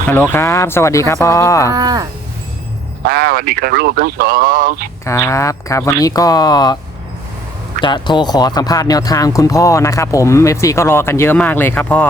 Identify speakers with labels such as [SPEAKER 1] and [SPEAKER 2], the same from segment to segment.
[SPEAKER 1] ฮัลโหลครับสวัสดีครับพ่อ
[SPEAKER 2] สวัสดีค่ะ
[SPEAKER 3] สวัสดีครับลูกทั้งสอง
[SPEAKER 1] ครับครับวันนี้ก็จะโทรขอสัมภาษณ์แนวทางคุณพ่อนะครับผม FC ก็รอกันเยอะมากเลยครับพ่อ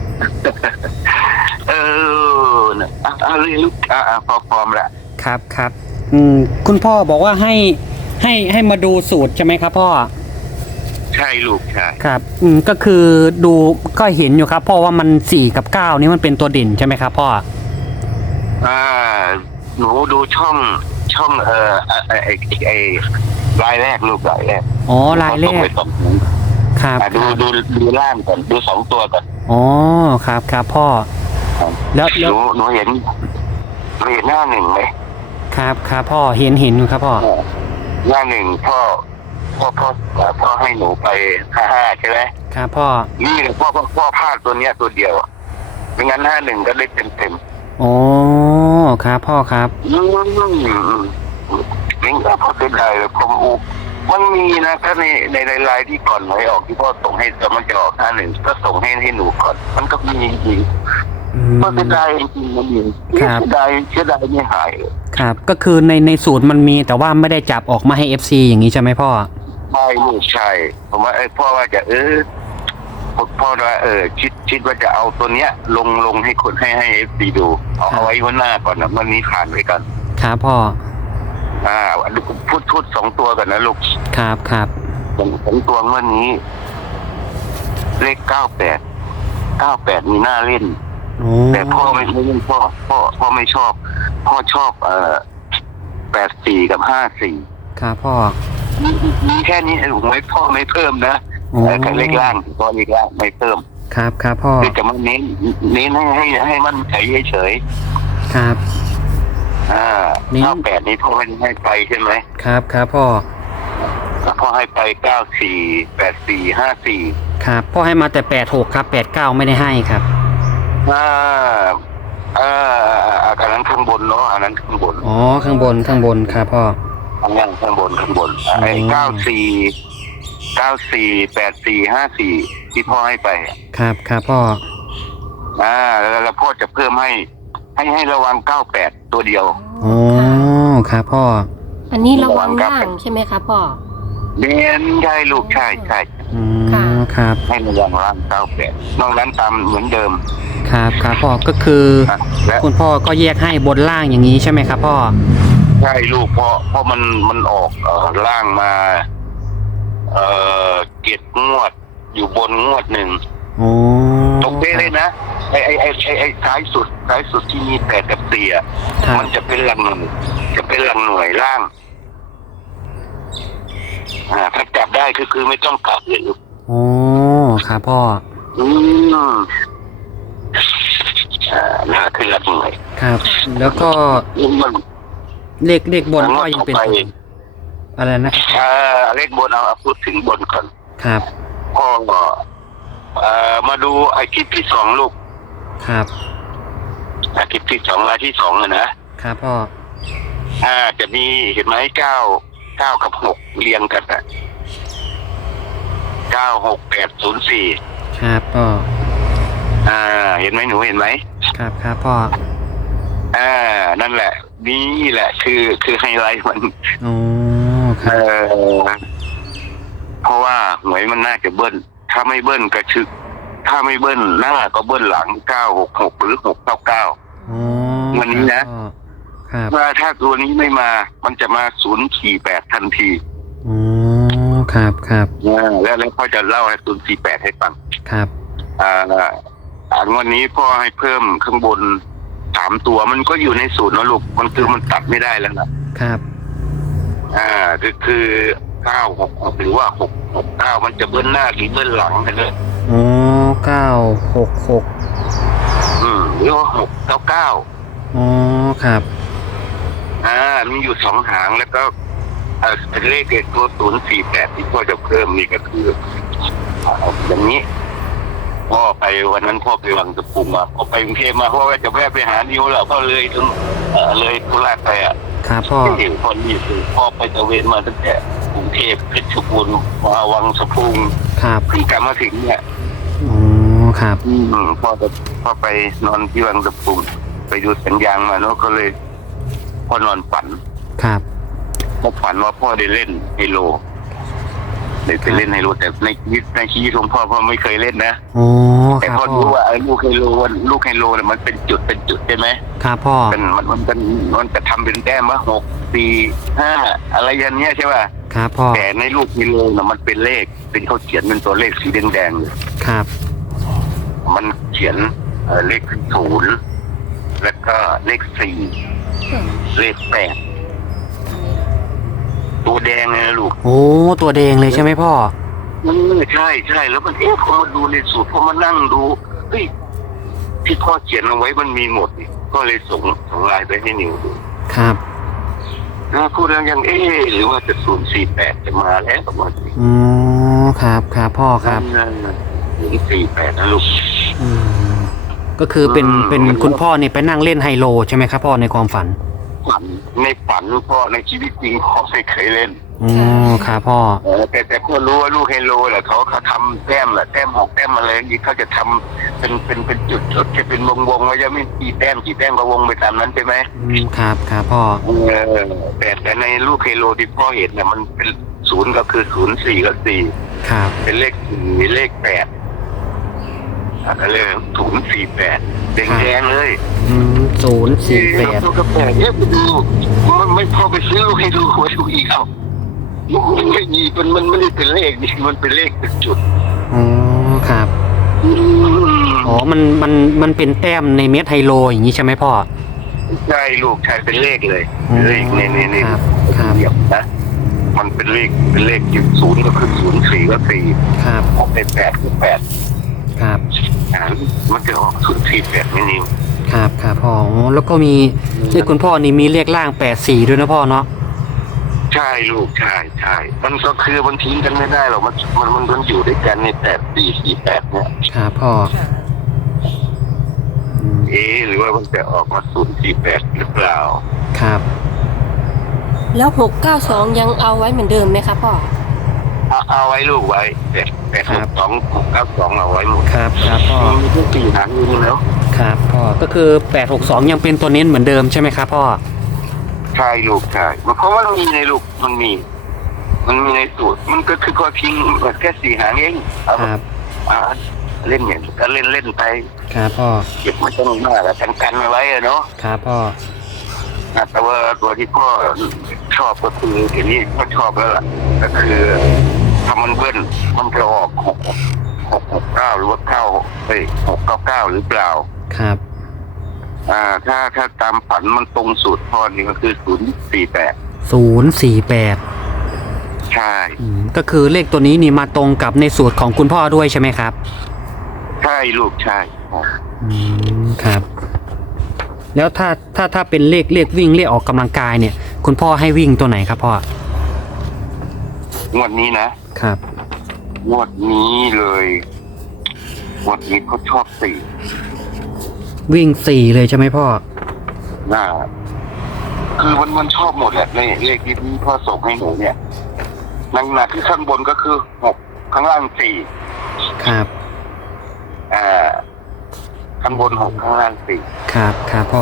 [SPEAKER 3] เอนะเรียนลูกพอพร้อมแล้ว
[SPEAKER 1] ครับครับคุณพ่อบอกว่าให้มาดูสูตรใช่ไหมครับพ่อ
[SPEAKER 3] ใช่ลูกใช่
[SPEAKER 1] ครับก็คือดูก็เห็นอยู่ครับพ่อว่ามัน4กับ9นี่มันเป็นตัวเด่นใช่ไหมครับพ่อ
[SPEAKER 3] อ่าหนูดูช่องไอรายแรกลูกรายแรก
[SPEAKER 1] อ๋อรายแรกครับ
[SPEAKER 3] ดูล่างก่อนดู2 ตัวก่อน
[SPEAKER 1] อ๋อครับครับพ่อแล้ว
[SPEAKER 3] หนูเห็นหน้า 1ไหม
[SPEAKER 1] ครับครับพ่อเห็นอยู่ครับพ่อ
[SPEAKER 3] หน้า 1พ่อให้หนูไป55ใช่ไหม
[SPEAKER 1] ครับพ่อ
[SPEAKER 3] นี่แหละพ่อพลาดตัวเนี้ยตัวเดียวไม่งั้น51ก็ได้เต็ม
[SPEAKER 1] อ๋อครับพ่อครับ
[SPEAKER 3] นี่ก็พอเป็นไรเลยผมมันมีนะถ้าในรายที่ก่อนหวยออกที่พ่อส่งให้แต่มันจะออก51ก็ส่งให้หนูก่อนมันก็มีจริงๆพอเป็นไรจริงๆมันมีเสียดายไม่หาย
[SPEAKER 1] ครับก็คือในสูตรมันมีแต่ว่าไม่ได้จับออกมาให้ FC อย่างนี้ใช่ไหมพ่อ
[SPEAKER 3] ใช่ลูกใช่ผมว่าพ่อว่าจะพ่อว่าคิดว่าจะเอาตัวเนี้ยลงให้คนให้FCดูเอาไว้วันหน้าก่อนนะวันนี้ผ่านไปก่อน
[SPEAKER 1] ครับพ่อ
[SPEAKER 3] พูด2 ตัวกันนะลูก
[SPEAKER 1] ครับ
[SPEAKER 3] 2 ตัววันนี้เลข98มีหน้าเล่นแต่พ่อไม่เล่นพ่อไม่ชอบพ่อชอบ84กับ54
[SPEAKER 1] ครับพ่อ
[SPEAKER 3] แค่นี้ลูกไม่พ่อไม่เพิ่มนะแต่เลขล่างพ่อเลขล่างไม่เพิ่ม
[SPEAKER 1] ครับพ่อ
[SPEAKER 3] จะมาเน้นให้มันเฉย
[SPEAKER 1] ครับ
[SPEAKER 3] 98นี้พ่อไม่ให้ไปใช่ไหม
[SPEAKER 1] ครับพ่อ
[SPEAKER 3] ให้ไป94 84 54
[SPEAKER 1] ครับพ่อให้มาแต่86ครับ89ไม่ได้ให้ครับ
[SPEAKER 3] อันนั้นข้างบนเนาะอันนั้นข้างบน
[SPEAKER 1] อ๋อข้างบนครับพ่อ
[SPEAKER 3] อันนั้นข้างบนไอ้94 84 54ที่พ่อให้ไป
[SPEAKER 1] ครับพ่อ
[SPEAKER 3] แล้วพ่อจะเพิ่มให้ระวัง98ตัวเดียว
[SPEAKER 1] อ๋อครับพ่อ
[SPEAKER 2] อันนี้ระวังล่างใช่ไหมครับพ่อ
[SPEAKER 3] เรียนใช่ลูกใช่
[SPEAKER 1] ค่ะ
[SPEAKER 3] ครับให้ระวังล่าง98นอกนั้นตามเหมือนเดิม
[SPEAKER 1] ครับพ่อก็คือคุณพ่อก็แยกให้บนล่างอย่างนี้ใช่ไหมครับพ่อ
[SPEAKER 3] ใช่ลูกเพราะมันออกล่างมา7 งวดอยู่บนงวด 1ตรงนี้เลยนะไอ้ท้ายสุดที่มี8กับ4มันจะเป็นหลังหน่วยล่างถ้าจับได้คือไม่ต้องกลับเลยลูก
[SPEAKER 1] อ๋อครับพ่อ
[SPEAKER 3] ขึ้นหลักหน่วย
[SPEAKER 1] ครับแล้วก็เลขบนก็ยังเป็นอะไรนะครับ
[SPEAKER 3] เลขบนเอาพูดถึงบนก่อน
[SPEAKER 1] ครับ
[SPEAKER 3] พ่อมาดูไอ้คลิปที่2ลูก
[SPEAKER 1] ครับ
[SPEAKER 3] คลิปที่2รายที่2
[SPEAKER 1] นะครับพ่อ
[SPEAKER 3] จะมีเห็นไหม9กับ6เรียงกัน96804
[SPEAKER 1] ครับพ่อ
[SPEAKER 3] เห็นไหมหนูเห็นไหม
[SPEAKER 1] ครับพ่อ
[SPEAKER 3] นั่นแหละนี่แหละคือไฮไลท์มันเพราะว่าหวยมันน่าจะเบิ้ลถ้าไม่เบิ้ลก็ชึกถ้าไม่เบิ้ลหน้าก็เบิ้ลหลัง966หรือ699วันนี้นะถ้าตัวนี้ไม่มามันจะมา048ทันที
[SPEAKER 1] ครับ
[SPEAKER 3] แล้วพ่อจะเล่าให้048ให้ฟัง
[SPEAKER 1] ครับ
[SPEAKER 3] วันนี้พ่อให้เพิ่มข้างบน3 ตัวมันก็อยู่ในสูตรนะลูกมันตัดไม่ได้แล้วนะครับคือ966หรือว่า669มันจะเบิ้ลหน้าหรือเบิ้ลหลังกันเลย
[SPEAKER 1] 966
[SPEAKER 3] หรือว่า699
[SPEAKER 1] ครับ
[SPEAKER 3] มีอยู่2 หางแล้วก็เลขตัว048ที่พ่อจะเพิ่มนี่ก็คืออย่างนี้พ่อไปวันนั้นพ่อไปวังตะพุงมาพ่อไปกรุงเทพมาพ่อว่าจะแวะไปหานิ้วแล้วพ่อเลยเลยโคราชไป
[SPEAKER 1] ครับพ่อ
[SPEAKER 3] เห็นคนนี้คือพ่อไปตะเวนมาตั้งแต่กรุงเทพเพชรบูรณ์มาวังสะพุง
[SPEAKER 1] ครับ
[SPEAKER 3] เพิ่งกลับมาถึงเนี่ย
[SPEAKER 1] ครับ
[SPEAKER 3] พ่อไปนอนที่วังตะพุงไปดูสัญญาณมาเนาะก็เลยพ่อนอนฝัน
[SPEAKER 1] ครับ
[SPEAKER 3] พ่อฝันว่าพ่อได้เล่นไฮโลได้ไปเล่นไฮโลแต่ในชีวิตของพ่อไม่เคยเล่นนะ
[SPEAKER 1] โอ้
[SPEAKER 3] แต่
[SPEAKER 1] ครับ
[SPEAKER 3] พ่อ
[SPEAKER 1] พ่อ
[SPEAKER 3] รู้ว่าไอ้ลูกไฮโลเนี่ยมันเป็นจุดใช่ไหม
[SPEAKER 1] ครับพ่อ
[SPEAKER 3] มันจะทำเป็นแต้มว่า6 4 5อะไรอย่างเงี้ยใช่ป่ะ
[SPEAKER 1] ครับพ่อ
[SPEAKER 3] แต่ในลูกไฮโลน่ะมันเป็นเลขเป็นเขาเขียนเป็นตัวเลขสีแดงๆเลย
[SPEAKER 1] ครับ
[SPEAKER 3] มันเขียนเลข0แล้วก็เลข4เลข8ตัวแดงเลยนะลูก
[SPEAKER 1] โอ้ตัวแดงเลยใช่ไหมพ่อ
[SPEAKER 3] ใช่แล้วมันพอมาดูในสูตรพอมานั่งดูเฮ้ยที่พ่อเขียนเอาไว้มันมีหมดนี่ก็เลยส่งไลน์ไปให้นิวดู
[SPEAKER 1] ครับ
[SPEAKER 3] แล้วพูดแล้วยังหรือว่าจะ048จะมาแล้วประมาณนี้
[SPEAKER 1] อ๋อครับครับพ่อครับ
[SPEAKER 3] 048นะลูก
[SPEAKER 1] อืมก็คือเป็นคุณพ่อเนี่ยไปนั่งเล่นไฮโลใช่ไหมครับพ่อในความฝัน
[SPEAKER 3] ในฝันพ่อในชีวิตจริงพ่อไม่เคยเล่น
[SPEAKER 1] อ๋อครับพ่อ
[SPEAKER 3] แต่พ่อรู้ว่าลูกไฮโลแหละเขาทำแต้มแหละแต้ม6แต้มอะไรอย่างนี้เขาจะทำเป็นจุดจะเป็นวงไว้จะไม่กี่แต้มก็วงไปตามนั้นใช่ไหม
[SPEAKER 1] ครับครับพ่อ
[SPEAKER 3] แต่ในลูกไฮโลที่พ่อเห็นเนี่ยมันเป็น0ก็คือ04ก็4
[SPEAKER 1] ครับ
[SPEAKER 3] เป็นเลข4เลข8อะไร048แดงๆเลย
[SPEAKER 1] 048
[SPEAKER 3] ลูกกระแปดไปดูมันไม่พอไปซื้อลูกไฮโลไว้ดูอีกเอามันไม่มีมันไม่ได้เป็นเลขนี่มันเป็นเลขเป็นจุด
[SPEAKER 1] อ๋อครับอ๋อมันเป็นแต้มในเม็ดไฮโลอย่างนี้ใช่ไหมพ่อ
[SPEAKER 3] ใช่ลูกใช่เป็นเลขเลยเลขใน
[SPEAKER 1] ครับครับ
[SPEAKER 3] เดียบนะมันเป็นเลขอยู่0ก็คือ04ก็4
[SPEAKER 1] ครับ
[SPEAKER 3] 6เป็น8คือ8
[SPEAKER 1] ครับ
[SPEAKER 3] มันจะออก048ไม่นิ่ม
[SPEAKER 1] ครับครับพ่ออ๋อแล้วก็มีเลขคุณพ่อนี่มีเลขล่าง84ด้วยนะพ่อเนาะ
[SPEAKER 3] ใช่ลูกใช่มันก็คือมันทิ้งกันไม่ได้หรอกมันอยู่ด้วยกันใน8448เนี่ย
[SPEAKER 1] ครับพ่อ
[SPEAKER 3] หรือว่ามันจะออกมา048หรือเปล่า
[SPEAKER 1] ครับ
[SPEAKER 2] แล้ว692ยังเอาไว้เหมือนเดิมไหมคะพ่อ
[SPEAKER 3] เอาไว้ลูกไว้แต่692เอาไว้หมด
[SPEAKER 1] ครับครับพ่อ
[SPEAKER 3] มีทุก4หางอยู่แล้ว
[SPEAKER 1] ครับพ่อก็คือ862ยังเป็นตัวเน้นเหมือนเดิมใช่ไหมครับพ่อ
[SPEAKER 3] ใช่ลูกใช่เพราะว่ามันมีในลูกมันมีในสูตรมันก็คือพอทิ้งแค่4หางเอง
[SPEAKER 1] ครับ
[SPEAKER 3] เล่นอย่างก็เล่นไป
[SPEAKER 1] ครับพ่อ
[SPEAKER 3] เก็บมาต้องมากแล้วกันเอาไว้เนาะ
[SPEAKER 1] ครับพ่อ
[SPEAKER 3] แต่ว่าตัวที่พ่อชอบก็คือทีนี้ก็ชอบแล้วล่ะก็คือถ้ามันเบิ้ลมันจะออก669หรือว่า699หรือเปล่า
[SPEAKER 1] ครับ
[SPEAKER 3] ถ้าตามฝันมันตรงสูตรพ่อนี่ก็คือ048
[SPEAKER 1] 048
[SPEAKER 3] ใช่
[SPEAKER 1] ก็คือเลขตัวนี้นี่มาตรงกับในสูตรของคุณพ่อด้วยใช่ไหมครับ
[SPEAKER 3] ใช่ลูกใช่
[SPEAKER 1] ครับ แล้วถ้าเป็นเลขวิ่งเลขออกกำลังกายเนี่ย คุณพ่อให้วิ่งตัวไหนครับพ่อง
[SPEAKER 3] วดนี้นะครับงวดนี้เลยงวดนี้เขาชอบ
[SPEAKER 1] วิ่ง4เลยใช่ไหมพ่อ
[SPEAKER 3] คือมันชอบหมดแหละในเลขที่พ่อส่งให้หนูเนี่ยหนักที่ข้างบนก็คือ6ข้างล่าง4
[SPEAKER 1] ครับ
[SPEAKER 3] ข้างบน6ข้างล่าง4
[SPEAKER 1] ครับครับพ่อ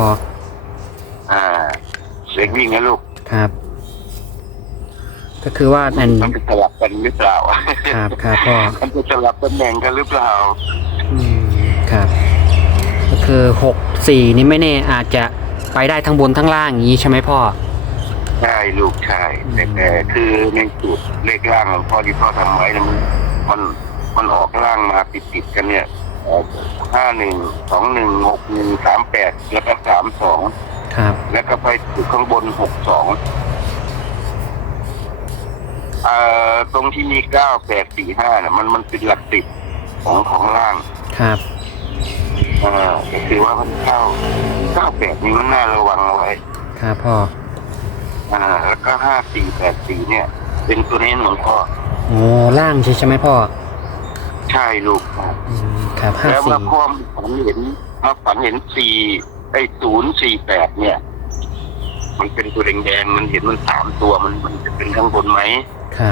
[SPEAKER 3] เลขวิ่งนะลูก
[SPEAKER 1] ครับ ก็คือว่านั่น
[SPEAKER 3] มันจะสลับกันหรือเปล่า
[SPEAKER 1] ครับครับพ่อ
[SPEAKER 3] มันจะสลับตำแหน่งกันหรือเปล่า
[SPEAKER 1] ครับ ก็คือ64นี่ไม่แน่อาจจะไปได้ทั้งบนทั้งล่างอย่างนี้ใช่ไหมพ่อ
[SPEAKER 3] ใช่ลูกใช่แต่คือในสูตรเลขล่างของพ่อที่พ่อทำไว้เนี่ยมันออกล่างมาติดกันเนี่ย51 21 61 38แล้วก็32
[SPEAKER 1] ครับ
[SPEAKER 3] แล้วก็ไปถึงข้างบน62ตรงที่มี9845เนี่ยมันเป็นหลักสิบของล่าง
[SPEAKER 1] ครับ
[SPEAKER 3] ก็คือว่ามัน98นี้มันน่าระวังเอาไว้
[SPEAKER 1] ครับพ่อ
[SPEAKER 3] แล้วก็5484เนี่ย เป็นตัวนี้ของพ่อ
[SPEAKER 1] โอ้ล่างใช่ไหมพ่อ
[SPEAKER 3] ใช่ลูก
[SPEAKER 1] ครับ
[SPEAKER 3] แล้วมาพ่อฝันเห็น048เนี่ย มันเป็นตัวแดงๆมันเห็นมัน3ตัวมันจะเป็นข้างบนไหม
[SPEAKER 1] ครับ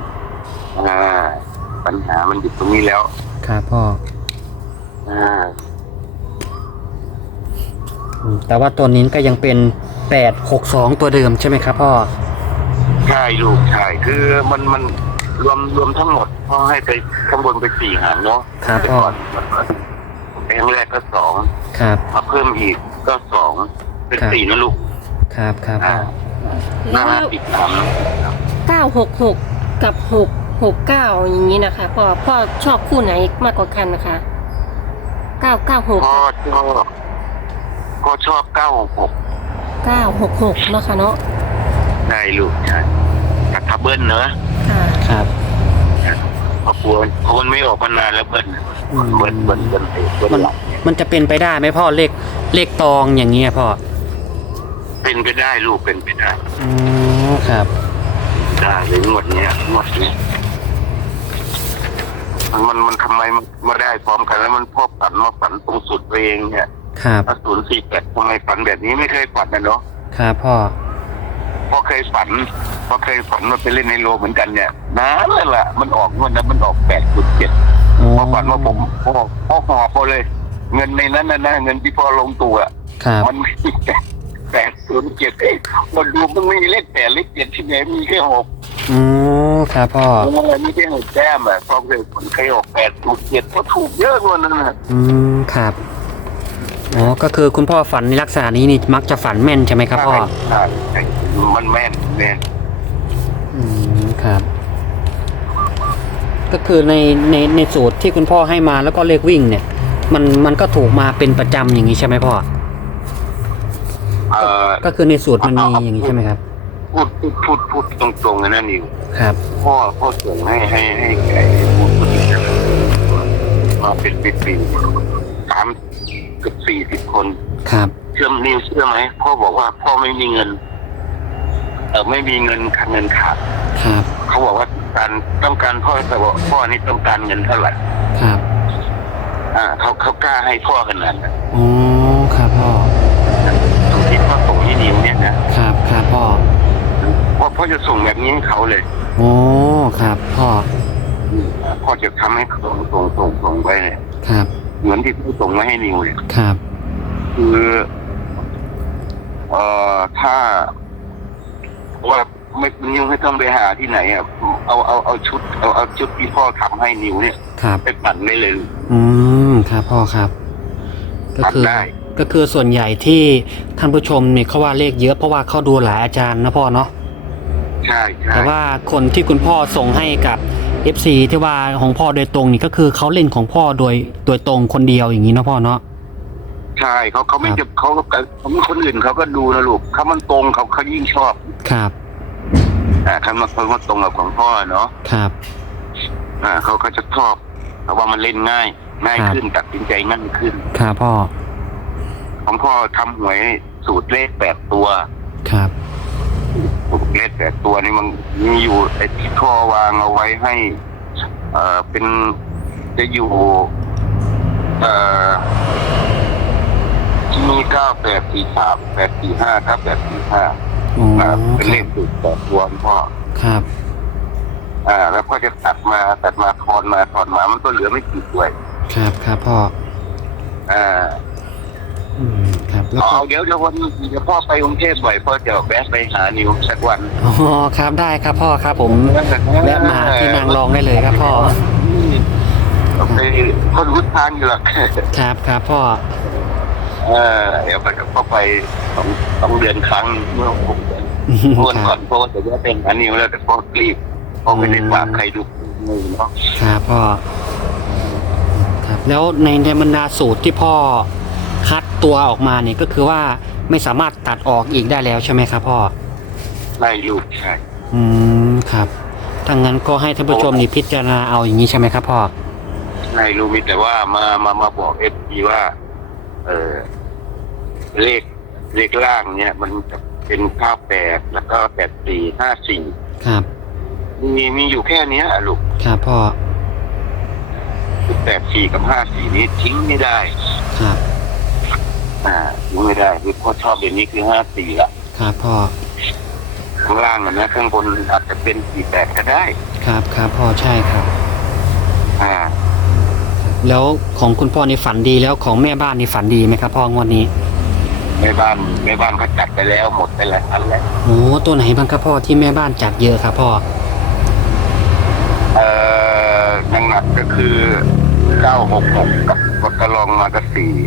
[SPEAKER 3] ปัญหามันอยู่ตรงนี้แล้ว
[SPEAKER 1] ครับพ่อแต่ว่าตัวนี้ก็ยังเป็น862ตัวเดิมใช่ไหมครับพ่อ
[SPEAKER 3] ใช่ลูกใช่คือมันรวมทั้งหมดพ่อให้ไปข้างบนไป4 หางเนาะ
[SPEAKER 1] ครับพ่อ
[SPEAKER 3] แปลงแรกก็2
[SPEAKER 1] ครับ
[SPEAKER 3] มาเพิ่มอีกก็2เป็น4นะลูก
[SPEAKER 1] ครับครับพ่อ
[SPEAKER 3] น่าติดตาม
[SPEAKER 2] 966 กับ 669 อย่างนี้นะคะพ่อชอบคู่ไหนมากกว่ากันนะคะ 996
[SPEAKER 3] พ่อชอบ966
[SPEAKER 2] 966เนาะค่ะเนาะ
[SPEAKER 3] ได้ลูกใช่กับทับเบิ้ลเนอะ
[SPEAKER 2] ค่ะ
[SPEAKER 1] ครับ
[SPEAKER 3] เพราะมันไม่ออกมานานแล้วเบิ้ลหลัก
[SPEAKER 1] มันจะเป็นไปได้ไหมพ่อเลขตองอย่างเงี้ยพ่อ
[SPEAKER 3] เป็นไปได้ลูกเป็นไปได้
[SPEAKER 1] อ๋อครับ
[SPEAKER 3] ได้เลยงวดเนี้ยมันทำไมมาได้พร้อมกันแล้วมันพ่อฝันตรงสุดเองเนี่ย
[SPEAKER 1] ครับ
[SPEAKER 3] 048ทำไมฝันแบบนี้ไม่เคยฝันนะเนาะ
[SPEAKER 1] ครับพ่อ
[SPEAKER 3] พ่อเคยฝันว่าไปเล่นในโลเหมือนกันเนี่ยนานเลยล่ะมันออกงวดนั้นมันออก8.7
[SPEAKER 1] อ๋อ
[SPEAKER 3] พ่อฝันว่าพ่อหอบพอเลย เงินในนั้นนะเงินที่พ่อลงตัว
[SPEAKER 1] ครับ
[SPEAKER 3] มันมี807มันดูมันไม่มีเลข8เลข7ที่ไหนมีแค่6
[SPEAKER 1] อ๋อครับพ่อ
[SPEAKER 3] มีแค่6แต้มพ่อเคยออก8.7ก็ถูกเยอะกว่านั้นนะ
[SPEAKER 1] ครับอ๋อก็คือคุณพ่อฝันในลักษณะนี้นี่มักจะฝันแม่นใช่ไหมครับพ่อ
[SPEAKER 3] ใช่มันแม่น
[SPEAKER 1] ครับ ก็คือในสูตรที่คุณพ่อให้มาแล้วก็เลขวิ่งเนี่ย มันก็ถูกมาเป็นประจำอย่างนี้ใช่ไหมพ่อ ก็คือในสูตรมันมีอย่างนี้ใช่ไหมครับ
[SPEAKER 3] พูดตรงๆนะนิว
[SPEAKER 1] ครับ
[SPEAKER 3] พ่อส่งให้แก่ผู้ที่มาเป็นปี3 เกือบ40 คน
[SPEAKER 1] ครับ
[SPEAKER 3] เชื่อไหมพ่อบอกว่าพ่อไม่มีเงินไม่มีเงินขาด
[SPEAKER 1] ครับ
[SPEAKER 3] เขาบอกว่าต้องการพ่อแต่ว่าพ่อนี่ต้องการเงินเท่าไหร่
[SPEAKER 1] ครับ
[SPEAKER 3] เขากล้าให้พ่อขนาดนั้น
[SPEAKER 1] อ๋อครับพ่อ
[SPEAKER 3] ตรงที่พ่อส่งให้นิวเนี่ยนะครับ
[SPEAKER 1] ครับพ่อ
[SPEAKER 3] พ่อจะส่งแบบนี้ให้เขาเลย
[SPEAKER 1] โอ้ครับพ่อ
[SPEAKER 3] พ่อจะทำให้ส่งไปเนี่ย
[SPEAKER 1] ครับ
[SPEAKER 3] เหมือนที่พ่อส่งมาให้นิวเนี่ย
[SPEAKER 1] ครับ
[SPEAKER 3] คือถ้าว่าไม่นิวไม่ต้องไปหาที่ไหนเอาชุดที่พ่อทำให้นิวเนี่ย
[SPEAKER 1] ครับ
[SPEAKER 3] ไปปั่นได้เลย
[SPEAKER 1] ครับพ่อครับ ก็
[SPEAKER 3] ปั่น
[SPEAKER 1] คือ
[SPEAKER 3] ได้
[SPEAKER 1] ก็คือส่วนใหญ่ที่ท่านผู้ชมเนี่ยเขาว่าเลขเยอะเพราะว่าเขาดูหลายอาจารย์นะพ่อเนาะ
[SPEAKER 3] ใช่
[SPEAKER 1] แต่ว่าคนที่คุณพ่อส่งให้กับ FC ที่ว่าของพ่อโดยตรงนี่ก็คือเขาเล่นของพ่อโดยตรงคนเดียวอย่างนี้นะพ่อเนาะ
[SPEAKER 3] ใช่เขาไม่จะเขาคนอื่นเขาก็ดูนะลูกเขามันตรงเขายิ่งชอบ
[SPEAKER 1] ครับ
[SPEAKER 3] เขามาตรงกับของพ่อเนาะ
[SPEAKER 1] ครับ
[SPEAKER 3] เขาจะชอบเพราะว่ามันเล่นง่ายขึ้นตัดสินใจง่ายขึ้น
[SPEAKER 1] ครับพ่อ
[SPEAKER 3] ของพ่อทำหวยสูตรเลข8 ตัว
[SPEAKER 1] ครับ
[SPEAKER 3] สูตรเลข8 ตัวนี่มันมีอยู่ไอ้ที่พ่อวางเอาไว้ให้เป็นจะอยู่ที่มี9843 845ครับ845
[SPEAKER 1] อ๋อ
[SPEAKER 3] เป็นเลขสูตร8 ตัวของพ่อ
[SPEAKER 1] ครับ
[SPEAKER 3] แล้วพ่อจะตัดมาทอนมามันก็เหลือไม่กี่ตัว
[SPEAKER 1] ครับครับพ่อครับแล้วก็
[SPEAKER 3] เดี๋ยววันเดี๋ยวพ่อไปกรุงเทพบ่อยพ่อจะแวะไปหานิวสักวัน
[SPEAKER 1] อ๋อครับได้ครับพ่อครับผมแวะมาที่นางรองได้เลยครับพ่อ
[SPEAKER 3] ไปพ่อรู้ทางอยู่หรอก
[SPEAKER 1] ครับครับพ่อ
[SPEAKER 3] เดี๋ยวพ่อไป2 เดือนครั้งเมื่อ6 เดือนวันก่อนพ่อจะแวะไปหานิวแล้วแต่พ่อรีบพ่อไม่ได้ฝากใครดูมือเนาะ
[SPEAKER 1] ครับพ่อครับแล้วในบรรดาสูตรที่พ่อคัดตัวออกมาเนี่ยก็คือว่าไม่สามารถตัดออกอีกได้แล้วใช่ไหมครับพ่อ
[SPEAKER 3] ไล่ลูกใช่
[SPEAKER 1] ครับถ้างั้นก็ให้ท่านผู้ชมนี่พิจารณาเอาอย่างนี้ใช่ไหมครับพ่อ
[SPEAKER 3] ไล่ลูกมีแต่ว่ามาบอกFPว่าเลขล่างเนี่ยมันจะเป็น98แล้วก็84 54
[SPEAKER 1] ครับ
[SPEAKER 3] มีอยู่แค่นี้ลูก
[SPEAKER 1] ครับพ่อ
[SPEAKER 3] 84กับ54นี้ทิ้งไม่ได้
[SPEAKER 1] ครับ
[SPEAKER 3] ทิ้งไม่ได้คือพ่อชอบเดี๋ยวนี้คือ54ละ
[SPEAKER 1] ครับพ่อ
[SPEAKER 3] ข้างล่างนะข้างบนอาจจะเป็น48ก็ได้
[SPEAKER 1] ครับครับพ่อใช่ครับแล้วของคุณพ่อนี่ฝันดีแล้วของแม่บ้านนี่ฝันดีไหมครับพ่องวดนี้
[SPEAKER 3] แม่บ้านเขาจัดไปแล้วหมดไปหลายอันแล้ว
[SPEAKER 1] โอ้ตัวไหนบ้างครับพ่อที่แม่บ้านจัดเยอะครับพ่อ
[SPEAKER 3] หนักก็คือ966กับกดกระลองมาก็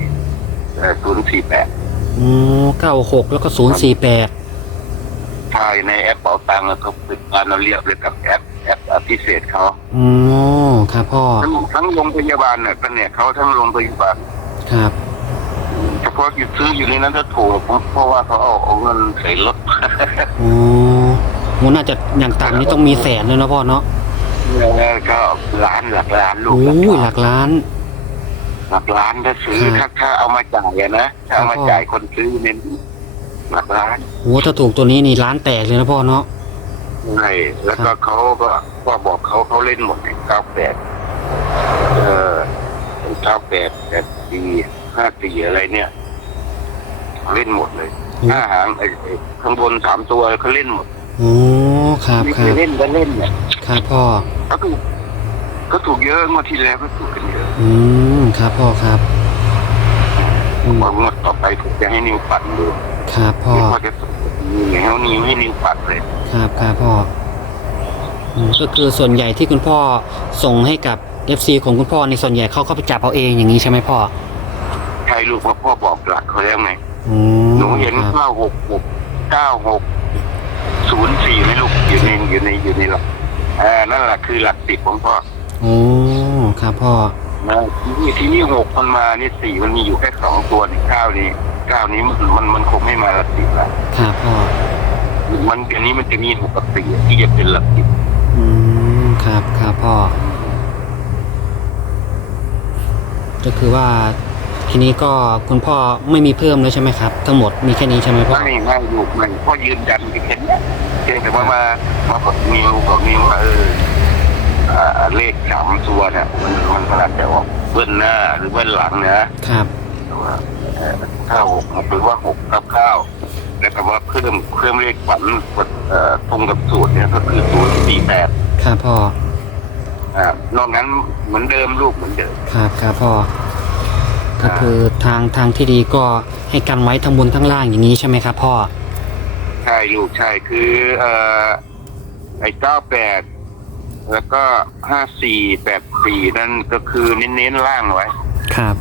[SPEAKER 3] 048
[SPEAKER 1] โอ้96แล้วก็048
[SPEAKER 3] ใช่ในแอปเป๋าตังค์แล้วก็ปิดการเราเรียบเลยกับแอปพิเศษเขา
[SPEAKER 1] โอ้ครับพ่อ
[SPEAKER 3] ทั้งโรงพยาบาลเนี่ยเป็นเนี่ยเขาทั้งโรงพยาบาล
[SPEAKER 1] ครับ
[SPEAKER 3] เฉพาะอยู่ซื้ออยู่ในนั้นจะถูกเพราะว่าเขาเอาเงินใส่รถ
[SPEAKER 1] โอ้โหน่าจะอย่างต่ำนี่ต้องมีแสนเลยนะพ่อเนาะ
[SPEAKER 3] แล้วก็หลักล้านลูก
[SPEAKER 1] โอ้ยหลักล้าน
[SPEAKER 3] หลักล้านถ้าซื้อ
[SPEAKER 1] ครับ
[SPEAKER 3] ถ้าเอามาจ่ายอะนะถ้าเอามาจ่ายคนซื้อเนี่ยหลักล้าน
[SPEAKER 1] โอ้ถ้าถูกตัวนี้นี่ล้านแตกเลยนะพ่อเนาะ
[SPEAKER 3] ใช่แล้วก็เขาก็บอกเขาเล่นหมด9894อะไรเนี่ยเล่นหมดเลย5 หางไอ้ข้างบน3 ตัวเขาเล่นหมด
[SPEAKER 1] โอ้ครับ
[SPEAKER 3] ไม่
[SPEAKER 1] ค
[SPEAKER 3] เค
[SPEAKER 1] รั
[SPEAKER 3] ย
[SPEAKER 1] บ
[SPEAKER 3] เล่นก็เล่นเนี่ย
[SPEAKER 1] ครับพ่อ
[SPEAKER 3] ก็ถูกเยอะงวดที่แล้วก็ถูกกันเยอะ
[SPEAKER 1] ครับพ่อครับอืม
[SPEAKER 3] พองวดต่อไปผมจะให้นิวปั่นดู
[SPEAKER 1] ครับพ่อ
[SPEAKER 3] พ่อจะส่งนิ้วให้นิวปั่นเลย
[SPEAKER 1] ครับครับพ่อก็คือส่วนใหญ่ที่คุณพ่อส่งให้กับ FC ของคุณพ่อในส่วนใหญ่เขาก็ไปจับเอาเองอย่างนี้ใช่ไหมพ่อ
[SPEAKER 3] ใช่ลูกพ่อบอกหลักเขาแล้วไง
[SPEAKER 1] อืม
[SPEAKER 3] หนูเห็น
[SPEAKER 1] ครับ
[SPEAKER 3] 960604ไหมลูกอยู่ในหลักนั่นแหละคือหลัก10ของพ่อ
[SPEAKER 1] โอ้ครับพ่อ
[SPEAKER 3] นะที่นี่6มันมานี่4มันมีอยู่แค่2 ตัวนี่9นี้มันคงไม่มาหลัก10ละ
[SPEAKER 1] ครับพ่อ
[SPEAKER 3] มันเดี๋ยวนี้มันจะมี6กับ4ที่จะเป็นหลัก10
[SPEAKER 1] ครับครับพ่อก็คือว่าทีนี้ก็คุณพ่อไม่มีเพิ่มแล้วใช่ไหมครับ ทั้งหมดมีแค่นี้ใช่ไหมพ่อ
[SPEAKER 3] ไม่อยู่มันพ่อยืนยันแค่นี้เพียงแต่ว่ามาบอกนิวว่าเลข3 ตัวเนี่ยมันอาจจะออกเบื้องหน้าหรือเบื้องหลังนะครับ ว่า9 6หรือว่า6 9แล้วก็ว่าเพิ่มเลขฝันตรงกับสูตรเนี่ยก็คือ048
[SPEAKER 1] ครับพ่อน
[SPEAKER 3] อกนั้นเหมือนเดิมลูกเหมือนเดิม
[SPEAKER 1] ครับครับพ่อก็คือทางที่ดีก็ให้กันไว้ทั้งบนทั้งล่างอย่างนี้ใช่ไหมครับพ่อ
[SPEAKER 3] ใช่ลูกใช่คือไอ้98แล้วก็5484นั่นก็คือเน้นล่างไว้
[SPEAKER 1] ครับ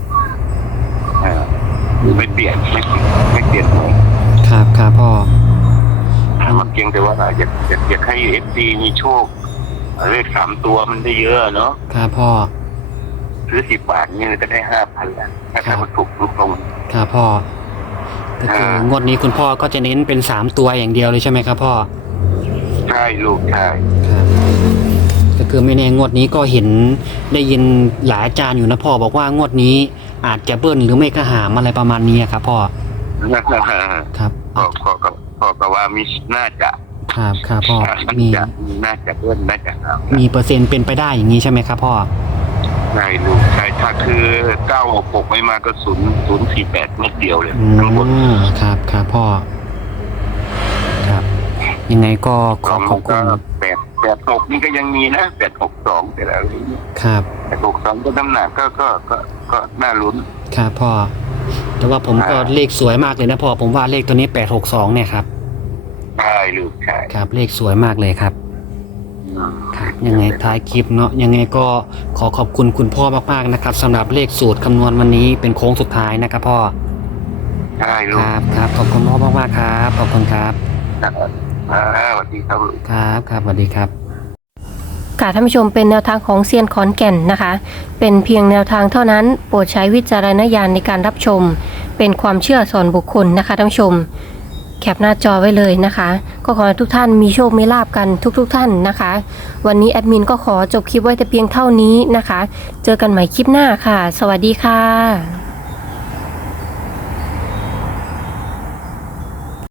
[SPEAKER 3] ไม่เปลี่ยนเลย
[SPEAKER 1] ครับครับพ่อ
[SPEAKER 3] มันเพียงแต่ว่าอยากให้FDมีโชคเลข3 ตัวมันได้เยอะเนาะ
[SPEAKER 1] ครับพ่อ
[SPEAKER 3] ซื้อ10 บาทนี่ก็ได้ 5,000แล้วถ้ามันถูกตรง
[SPEAKER 1] ครับพ่อก็คืองวดนี้คุณพ่อก็จะเน้นเป็น3 ตัวอย่างเดียวเลยใช่ไหมครับพ่อ
[SPEAKER 3] ใช่ลูกใช่
[SPEAKER 1] ครับก็คือไม่แน่งวดนี้ก็เห็นได้ยินหลายอาจารย์อยู่นะพ่อบอกว่างวดนี้อาจจะเบิ้ลหรือไม่ก็หามอะไรประมาณนี้ครับพ่อครับ
[SPEAKER 3] พ่อก็ว่ามีน่าจะ
[SPEAKER 1] ครับครับพ่อมี
[SPEAKER 3] น่าจะเบิ้ลน่าจะหาม
[SPEAKER 1] มีเปอร์เซ็นต์เป็นไปได้อย่างนี้ใช่ไหมครับพ่อ
[SPEAKER 3] ใช่ลูกใช่ถ้าคือ966ไม่มาก็048เม็ดเดียวเลยทั้งหมด
[SPEAKER 1] ครับครับพ่อครับยังไงก็ขอบคุณ
[SPEAKER 3] 86นี่ก็ยังมีนะ862แต่ละอะไรเงี้ย
[SPEAKER 1] ครับ
[SPEAKER 3] 862ก็น้ำหนักก็น่าลุ้น
[SPEAKER 1] ครับพ่อแต่ว่าผมก็เลขสวยมากเลยนะพ่อผมว่าเลขตัวนี้862เนี่ยครับ
[SPEAKER 3] ใช่ลูกใช่
[SPEAKER 1] ครับเลขสวยมากเลยครับครับยังไงท้ายคลิปเนาะยังไงก็ขอขอบคุณคุณพ่อมากๆนะครับสำหรับเลขสูตรคำนวณวันนี้เป็นโค้งสุดท้ายนะครับพ่อ
[SPEAKER 3] ใช่ลู
[SPEAKER 1] ค
[SPEAKER 3] ก
[SPEAKER 1] รับครับขอบคุณพ่อมากๆครับขอบคุณครับ
[SPEAKER 3] สวัสดีครับ
[SPEAKER 1] ครับครับสวัสดีครับ
[SPEAKER 2] ค่ะท่านผู้ชมเป็นแนวทางของเซียนขอนแก่นนะคะ เป็นเพียงแนวทางเท่านั้นโปรดใช้วิจารณญาณในการรับชม เป็นความเชื่อส่วนบุคคลนะคะท่านผู้ชมแคปหน้าจอไว้เลยนะคะ ก็ขอให้ทุกท่านมีโชคมีลาภกันทุกท่านนะคะ วันนี้แอดมินก็ขอจบคลิปไว้แต่เพียงเท่านี้นะคะ เจอกันใหม่คลิปหน้าค่ะ สวัสดีค่ะ